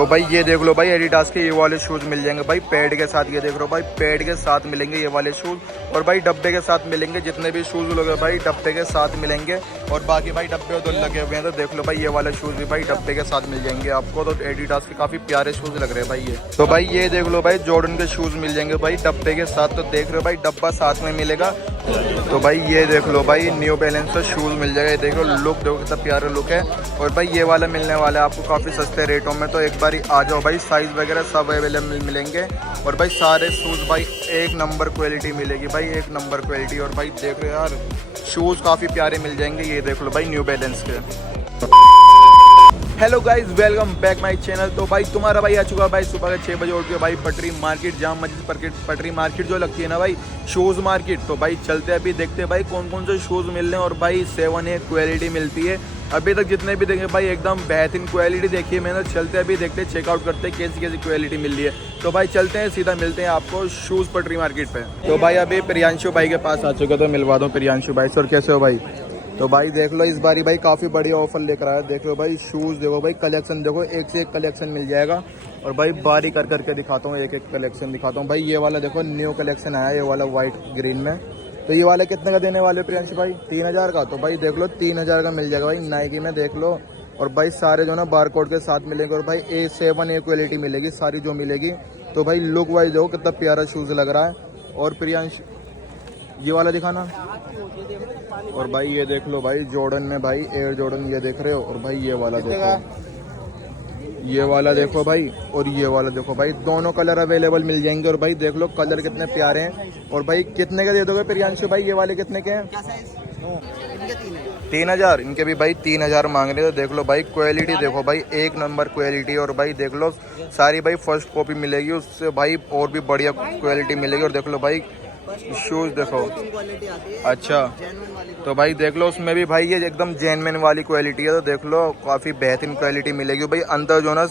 तो भाई ये देख लो भाई एडिडास के ये वाले शूज़ मिल जाएंगे भाई पैड के साथ। ये देख लो भाई पैड के साथ मिलेंगे ये वाले शूज़ और भाई डब्बे के साथ मिलेंगे। जितने भी शूज़ लगे भाई डब्बे के साथ मिलेंगे और बाकी भाई डब्बे उधर लगे हुए हैं। तो देख लो भाई ये वाले शूज़ भी भाई डब्बे के साथ मिल जाएंगे आपको। तो एडिडास के काफ़ी प्यारे शूज़ लग रहे हैं भाई ये। तो भाई ये देख लो भाई जॉर्डन के शूज़ मिल जाएंगे भाई डब्बे के साथ। तो देख रहे हो भाई डब्बा साथ में मिलेगा। तो भाई ये देख लो भाई न्यू बैलेंस का शूज़ मिल जाएगा। ये देखो लुक देखो कितना प्यारा लुक है। और भाई ये वाला मिलने वाला है आपको काफ़ी सस्ते रेटों में। तो एक बार आ जाओ भाई, साइज़ वगैरह सब अवेलेबल मिलेंगे। और भाई सारे शूज़ भाई एक नंबर क्वालिटी मिलेगी भाई, एक नंबर क्वालिटी। और भाई देख रहे हो यार शूज़ काफ़ी प्यारे मिल जाएंगे। ये देख लो भाई न्यू बैलेंस के। Hello guys, welcome back my channel. तो भाई तुम्हारा भाई आ चुका है भाई सुबह के 6 बजे उठ के भाई पटरी मार्केट, जाम मस्जिद पटरी मार्केट जो लगती है ना भाई शूज़ मार्केट। तो भाई चलते अभी देखते हैं भाई कौन कौन से शूज़ मिल रहे हैं। और भाई 7A क्वालिटी मिलती है अभी तक जितने भी देखे भाई एकदम बेहतरीन क्वालिटी देखी है मैंने। चलते अभी देखते हैं, चेकआउट करते हैं कैसी कैसी क्वालिटी मिल रही है। तो भाई चलते हैं, सीधा मिलते हैं आपको शूज़ पटरी मार्केट पे। तो भाई अभी प्रियांशु भाई के पास आ चुके, तो मिलवा दो प्रियांशु भाई से। और कैसे हो भाई? तो भाई देख लो इस बारी भाई काफ़ी बढ़िया ऑफर लेकर आया। देख लो भाई शूज़ देखो भाई, कलेक्शन देखो, एक से एक कलेक्शन मिल जाएगा। और भाई बारी कर करके दिखाता हूँ, एक एक कलेक्शन दिखाता हूँ। भाई ये वाला देखो न्यू कलेक्शन आया, ये वाला वाइट ग्रीन में। तो ये वाला कितने का देने वाले हो प्रियांशु भाई? 3000 का। तो भाई देख लो 3000 का मिल जाएगा भाई नाइकी में, देख लो। और भाई सारे जो ना बारकोड के साथ मिलेंगे। और भाई A7A क्वालिटी मिलेगी सारी जो मिलेगी। तो भाई लुक वाइज देखो कितना प्यारा शूज़ लग रहा है। और प्रियांशु ये वाला दिखाना। और भाई ये देख लो भाई जॉर्डन में भाई एयर जॉर्डन ये देख रहे हो। और भाई ये वाला देखो, ये वाला देखो भाई, और ये वाला देखो भाई, दोनों कलर अवेलेबल मिल जाएंगे। और भाई देख लो कलर कितने प्यारे हैं। और भाई कितने का दे दोगे प्रियांशु भाई? ये वाले कितने के हैं? 3000। इनके भी भाई 3000 मांग रहे हो। देख लो भाई क्वालिटी देखो भाई, एक नंबर क्वालिटी। और भाई देख लो सारी भाई फर्स्ट कॉपी मिलेगी, उससे भाई और भी बढ़िया क्वालिटी मिलेगी। और देख लो भाई शूज़ देखो, अच्छा। तो भाई देख लो उसमें भी भाई ये एकदम जेन्युइन वाली क्वालिटी है। तो देख लो काफ़ी बेहतरीन क्वालिटी मिलेगी भाई। अंदर जो ना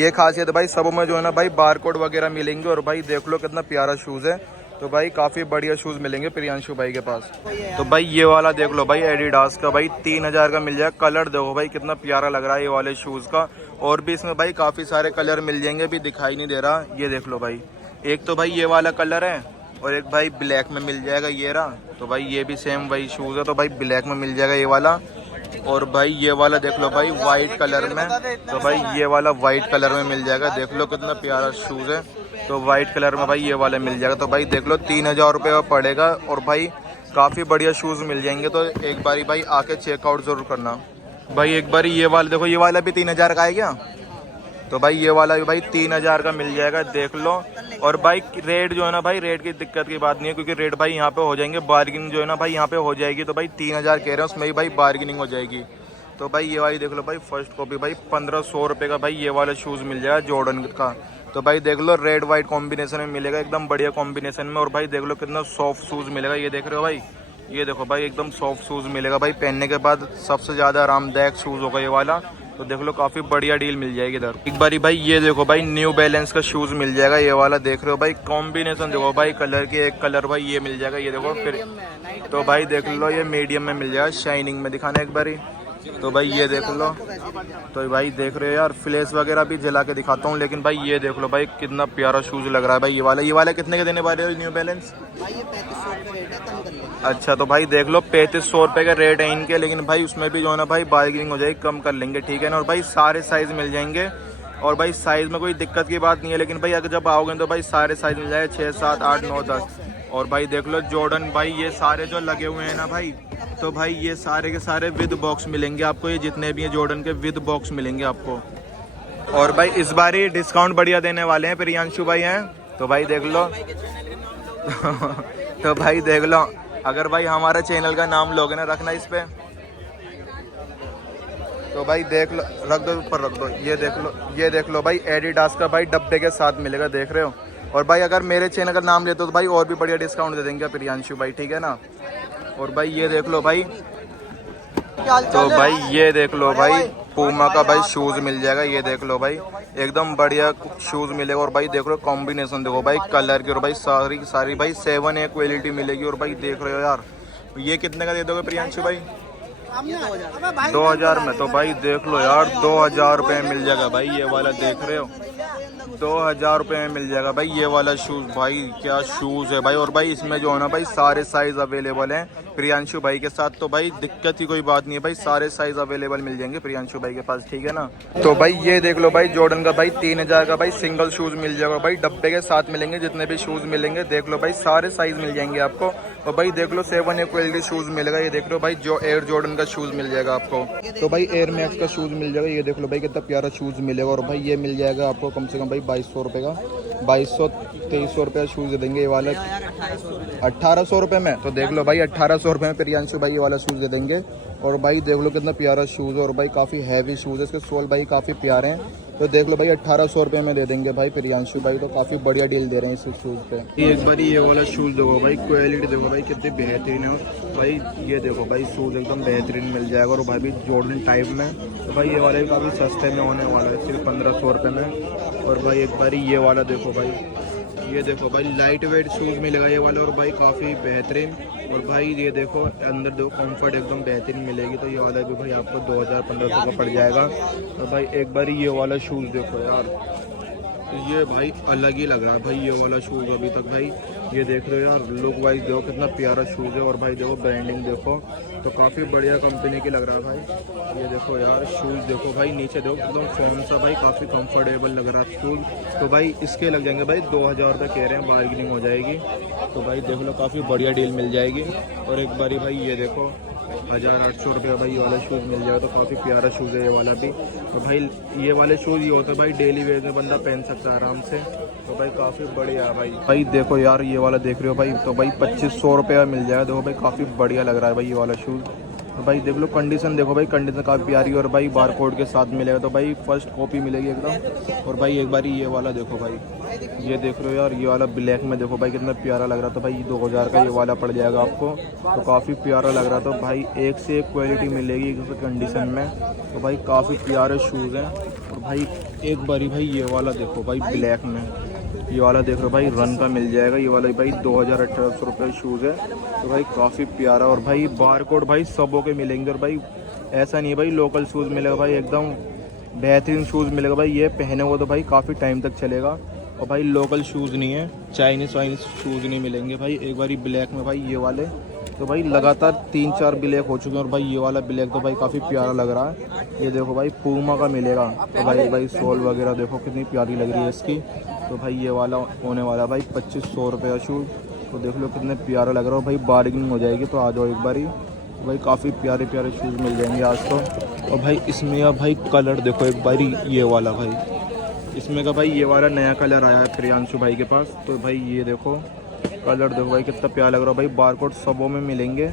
ये खासियत है भाई सब में जो है ना भाई बारकोड वगैरह मिलेंगे। और भाई देख लो कितना प्यारा शूज़ है। तो भाई काफ़ी बढ़िया शूज़ मिलेंगे प्रियांशु भाई के पास। तो भाई ये वाला देख लो भाई एडिडास का भाई 3000 का मिल जाएगा। कलर देखो भाई कितना प्यारा लग रहा है ये वाले शूज़ का। और भी इसमें भाई काफ़ी सारे कलर मिल जाएंगे, अभी दिखाई नहीं दे रहा। ये देख लो भाई, एक तो भाई ये वाला कलर है और एक भाई ब्लैक में मिल जाएगा ये रहा। तो भाई ये भी सेम वही शूज़ है। तो भाई ब्लैक में मिल जाएगा ये वाला। और भाई ये वाला देख लो भाई वाइट कलर में। तो भाई ये वाला वाइट कलर में मिल जाएगा। देख लो कितना प्यारा शूज़ है। तो वाइट कलर में भाई ये वाला मिल जाएगा। तो भाई देख लो 3000 रुपये का पड़ेगा। और भाई काफ़ी बढ़िया शूज़ मिल जाएंगे। तो एक बारी भाई आके चेकआउट ज़रूर करना भाई। एक बारी ये वाला देखो, ये वाला भी 3000 का है क्या? तो भाई ये वाला भी भाई 3000 का मिल जाएगा, देख लो। और भाई रेट जो है ना भाई, रेट की दिक्कत की बात नहीं है, क्योंकि रेट भाई यहाँ पे हो जाएंगे, बार्गेनिंग जो है ना भाई यहाँ पे हो जाएगी। तो भाई 3000 कह रहे हैं, उसमें भी भाई बार्गेनिंग हो जाएगी। तो भाई ये वाली देख लो भाई फर्स्ट कॉपी भाई 1500 रुपये का भाई ये वाला शूज़ मिल जाएगा जॉर्डन का। तो भाई देख लो रेड वाइट कॉम्बिनेशन में मिलेगा, एकदम बढ़िया कॉम्बिनेशन में। और भाई देख लो कितना सॉफ्ट शूज़ मिलेगा, ये देख रहे हो भाई, ये देखो भाई एकदम सॉफ्ट शूज़ मिलेगा भाई। पहनने के बाद सबसे ज़्यादा आरामदायक शूज़ होगा ये वाला। तो देख लो काफ़ी बढ़िया डील मिल जाएगी इधर। एक बारी भाई ये देखो भाई न्यू बैलेंस का शूज़ मिल जाएगा ये वाला, देख रहे हो भाई। कॉम्बिनेशन देखो भाई, कलर के एक कलर भाई ये मिल जाएगा, ये देखो फिर। तो भाई देख लो ये मीडियम में मिल जाएगा, शाइनिंग में दिखाना एक बारी। तो भाई ये देख लो। तो भाई देख रहे हो यार फ्लैश वगैरह भी जला के दिखाता हूँ, लेकिन भाई ये देख लो भाई कितना प्यारा शूज़ लग रहा है भाई ये वाला। ये वाला कितने के देने वाले हो न्यू बैलेंस? अच्छा तो भाई देख लो 3500 रुपये का रेट है इनके। लेकिन भाई उसमें भी जो है ना भाई बार्गेनिंग हो जाएगी, कम कर लेंगे, ठीक है ना। और भाई सारे साइज़ मिल जाएंगे। और भाई साइज़ में कोई दिक्कत की बात नहीं है। लेकिन भाई अगर जब आओगे तो भाई सारे साइज़ मिल जाएगा, 6, 7, 8, 9, 10। और भाई देख लो जॉर्डन भाई ये सारे जो लगे हुए हैं ना भाई, तो भाई ये सारे के सारे विद बॉक्स मिलेंगे आपको। ये जितने भी हैं जॉर्डन के विद बॉक्स मिलेंगे आपको। और भाई इस बार ही डिस्काउंट बढ़िया देने वाले हैं प्रियांशु भाई हैं। तो भाई देख लो तो भाई देख लो, अगर भाई हमारे चैनल का नाम लोगे ना रखना इस पे। तो भाई देख लो, रख दो ऊपर रख दो। ये देख लो भाई एडिडास का भाई डब्बे के साथ मिलेगा, देख रहे हो। और भाई अगर मेरे चैनल का नाम लेते हो तो भाई और भी बढ़िया डिस्काउंट दे देंगे प्रियांशु भाई, ठीक है ना। और भाई ये देख लो भाई, तो भाई ये देख लो भाई पूमा का भाई शूज़ मिल जाएगा, ये देख लो भाई एकदम बढ़िया शूज़ मिलेगा। और भाई देख लो कॉम्बिनेशन देखो भाई कलर की। और भाई सारी भाई 7A क्वालिटी मिलेगी। और भाई देख रहे हो यार, ये कितने का दे दोगे प्रियांशु भाई? 2000 में तो भाई देख लो यार, 2000 रुपये में मिल जाएगा भाई ये वाला, देख रहे हो 2000 रुपये में मिल जाएगा भाई ये वाला शूज़। भाई क्या शूज़ है भाई। और भाई इसमें जो है ना भाई सारे साइज़ अवेलेबल हैं प्रियांशु भाई के साथ, तो भाई दिक्कत की कोई बात नहीं है भाई, सारे साइज़ अवेलेबल मिल जाएंगे प्रियांशु भाई के पास, ठीक है ना। तो भाई ये देख लो भाई जॉर्डन का भाई 3000 का भाई सिंगल शूज़ मिल जाएगा भाई, डब्बे के साथ मिलेंगे जितने भी शूज़ मिलेंगे, देख लो भाई सारे साइज़ मिल जाएंगे आपको। और भाई देख लो 7A क्वालिटी शूज़ मिलेगा, ये देख लो भाई जो एयर जॉर्डन का शूज़ मिल जाएगा आपको। तो भाई एयर मैक्स का शूज़ मिल जाएगा, ये देख लो भाई कितना प्यारा शूज़ मिलेगा। और भाई ये मिल जाएगा आपको कम से कम भाई 2200 रुपये का, 2200-2300 रुपये शूज़ दे देंगे ये वाला 1800 रुपये में। तो देख लो भाई 1800 रुपये में प्रियांशु भाई ये वाला शूज़ दे देंगे। और भाई देख लो कितना प्यारा शूज़ है, और भाई काफ़ी हैवी शूज़ है, इसके सोल भाई काफ़ी प्यारे हैं। तो देख लो भाई 1800 रुपये में दे देंगे भाई प्रियांशु भाई, तो काफ़ी बढ़िया डील दे रहे हैं इस शूज़ पे। एक बार ये वाला शूज़ देखो भाई, क्वालिटी देखो भाई कितनी बेहतरीन है भाई, ये देखो भाई शूज़ एकदम बेहतरीन मिल जाएगा। और भाई भी जॉर्डन टाइप में, तो भाई ये वाला भी काफ़ी सस्ते में होने वाला है, सिर्फ 1500 रुपये में। और भाई एक बार ये वाला देखो भाई, ये देखो भाई लाइट वेट शूज़ मिलेगा ये वाला, और भाई काफ़ी बेहतरीन। और भाई ये देखो अंदर देखो कंफर्ट एकदम बेहतरीन मिलेगी, तो ये वाला भी भाई आपको 2000-1500 का पड़ जाएगा। और भाई एक बार ये वाला शूज़ देखो यार, तो ये भाई अलग ही लग रहा है भाई ये वाला शूज़ अभी तक भाई, ये देख रहे हो यार लुक वाइज देखो कितना प्यारा शूज़ है। और भाई देखो ब्रांडिंग देखो, तो काफ़ी बढ़िया कंपनी की लग रहा है भाई, ये देखो यार शूज़ देखो भाई, नीचे देखो एकदम फॉर्म सा भाई, काफ़ी कंफर्टेबल लग रहा है शूज़। तो भाई इसके लग जाएंगे भाई 2000 रुपये कह रहे हैं, बार्गेनिंग हो जाएगी। तो भाई देख लो काफ़ी बढ़िया डील मिल जाएगी। और एक बारी भाई ये देखो 1800 रुपये का भाई ये वाला शूज़ मिल जाएगा, तो काफ़ी प्यारा शूज़ है ये वाला भी। तो भाई ये वाले शूज़ ये होता है भाई डेली वेयर में बंदा पहन सकता है आराम से, तो भाई काफ़ी बढ़िया है भाई देखो यार ये वाला देख रहे हो भाई, तो भाई 2500 रुपये का मिल जाएगा। देखो भाई काफ़ी बढ़िया लग रहा है भाई ये वाला शूज़। तो भाई देख लो कंडीशन देखो भाई, कंडीशन काफ़ी प्यारी, और भाई बारकोड के साथ मिलेगा, तो भाई फर्स्ट कॉपी मिलेगी एकदम। और भाई एक बारी ये वाला देखो भाई, ये देख रहे हो यार ये वाला ब्लैक में देखो भाई कितना प्यारा लग रहा है, तो भाई 2000 का ये वाला पड़ जाएगा आपको, तो काफ़ी प्यारा लग रहा है। तो भाई एक से एक क्वालिटी मिलेगी कंडीशन में, तो भाई काफ़ी प्यारे शूज़ हैं। और भाई एक बारी भाई ये वाला देखो भाई ब्लैक में, ये वाला देख रहे हो भाई रन का मिल जाएगा, ये वाला भाई 2800 रुपये शूज़ है, तो भाई काफ़ी प्यारा। और भाई बारकोड भाई सबों के मिलेंगे, और भाई ऐसा नहीं है भाई लोकल शूज़ मिलेगा भाई, एकदम बेहतरीन शूज़ मिलेगा भाई, ये पहने हुआ तो भाई काफ़ी टाइम तक चलेगा। और भाई लोकल शूज़ नहीं है, चाइनीज़ वाइनीज़ शूज़ नहीं मिलेंगे भाई। एक बारी ब्लैक में भाई ये वाले, तो भाई लगातार 3-4 ब्लैक हो चुके हैं, और भाई ये वाला ब्लैक तो भाई काफ़ी प्यारा लग रहा है, ये देखो भाई पूमा का मिलेगा। तो भाई सोल वगैरह देखो कितनी प्यारी लग रही है इसकी। तो भाई ये वाला होने वाला भाई 2500 रुपये का शूज़, तो देख लो कितने प्यारा लग रहा है भाई, बार्गेनिंग हो जाएगी, तो आ जाओ एक बारी। तो भाई काफ़ी प्यारे प्यारे शूज़ मिल जाएंगे आज तो। और भाई इसमें अब भाई कलर देखो एक बारी, ये वाला भाई इसमें का भाई ये वाला नया कलर आया है प्रियांशु भाई के पास, तो भाई ये देखो कलर देखो भाई कितना प्यारा लग रहा है भाई, बारकोड सबों में मिलेंगे।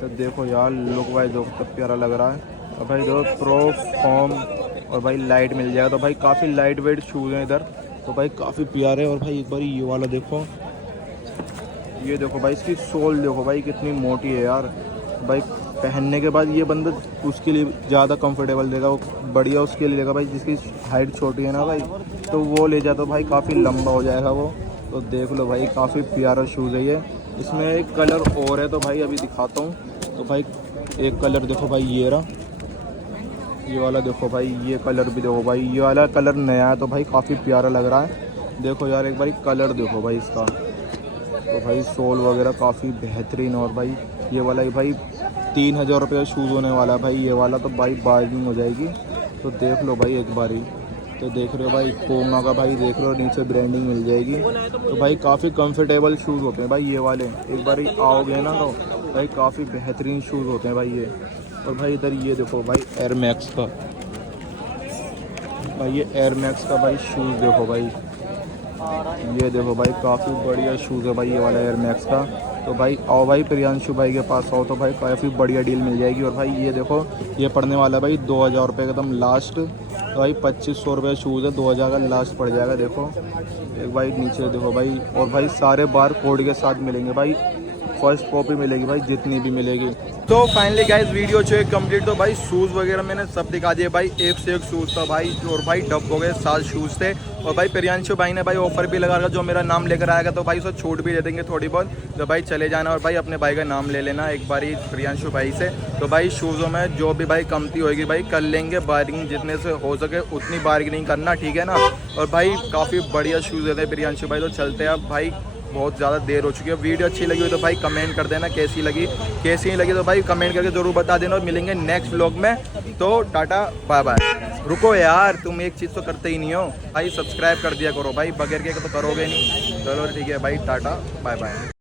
तो देखो यार लुक वाइज देखो कितना प्यारा लग रहा है। और भाई देखो प्रो फॉर्म और भाई लाइट मिल जाएगा, तो भाई काफ़ी लाइट वेट शूज़ हैं इधर, तो भाई काफ़ी प्यारे। और भाई एक बार ये वाला देखो, ये देखो भाई इसकी सोल देखो भाई कितनी मोटी है यार, भाई पहनने के बाद ये बंदा उसके लिए ज़्यादा कंफर्टेबल देगा, वो बढ़िया उसके लिए लेगा भाई, जिसकी हाइट छोटी है ना भाई, तो वो ले जाए तो भाई काफ़ी लंबा हो जाएगा वो। तो देख लो भाई काफ़ी प्यारा शूज़ है ये। इसमें एक कलर और है, तो भाई अभी दिखाता हूँ। तो भाई एक कलर देखो भाई ये रहा, ये वाला देखो भाई, ये कलर भी देखो भाई, ये वाला कलर नया है, तो भाई काफ़ी प्यारा लग रहा है। देखो यार एक बार कलर देखो भाई इसका, तो भाई सोल वगैरह काफ़ी बेहतरीन। और भाई ये वाला भाई 3000 रुपये का शूज़ होने वाला है भाई ये वाला, तो भाई बार्गेनिंग हो जाएगी। तो देख लो भाई एक बारी, तो देख रहे हो भाई पूमा का भाई देख रहे हो, नीचे ब्रांडिंग मिल जाएगी। तो भाई काफ़ी कंफर्टेबल शूज़ होते हैं भाई ये वाले, एक बारी आओगे ना तो भाई काफ़ी बेहतरीन शूज़ होते हैं भाई ये। और भाई इधर ये देखो भाई एयर मैक्स का, भाई ये एयर मैक्स का भाई शूज़ देखो भाई, ये देखो भाई काफ़ी बढ़िया शूज़ है भाई ये वाला एयर मैक्स का। तो भाई आओ भाई प्रियांशु भाई के पास आओ, तो भाई काफ़ी बढ़िया डील मिल जाएगी। और भाई ये देखो ये पड़ने वाला है भाई 2000 रुपये एकदम लास्ट, तो भाई 2500 रुपये शूज़ है, 2000 का लास्ट पड़ जाएगा। देखो एक भाई नीचे देखो भाई, और भाई सारे बार कोड के साथ मिलेंगे भाई, फर्स्ट कॉपी मिलेगी भाई, जितनी भी मिलेगी। तो finally guys video check complete. तो भाई शूज़ वगैरह मैंने सब दिखा दिए भाई, एक से एक शूज़ था भाई। और भाई डब्बों के 7 शूज़ थे। और भाई प्रियांशु भाई ने भाई ऑफर भी लगा रखा, जो मेरा नाम लेकर आएगा तो भाई उसको छूट भी दे देंगे थोड़ी बहुत। तो भाई चले जाना और भाई अपने भाई का नाम ले लेना एक बारी प्रियांशु भाई से। तो भाई शूज़ों में जो भी भाई कमती होगी भाई कर लेंगे, बार्गेनिंग जितने से हो सके उतनी बार्गेनिंग करना, ठीक है ना। और भाई काफ़ी बढ़िया शूज़ देते हैं प्रियांशु भाई। तो चलते हैं अब भाई, बहुत ज़्यादा देर हो चुकी है। वीडियो अच्छी लगी हो तो भाई कमेंट कर देना कैसी लगी, कैसी नहीं लगी तो भाई कमेंट करके ज़रूर बता देना। और मिलेंगे नेक्स्ट व्लॉग में। तो टाटा बाय बाय। रुको यार, तुम एक चीज़ तो करते ही नहीं हो भाई, सब्सक्राइब कर दिया करो भाई, बगैर के तो करोगे नहीं। चलो ठीक है भाई, टाटा बाय बाय।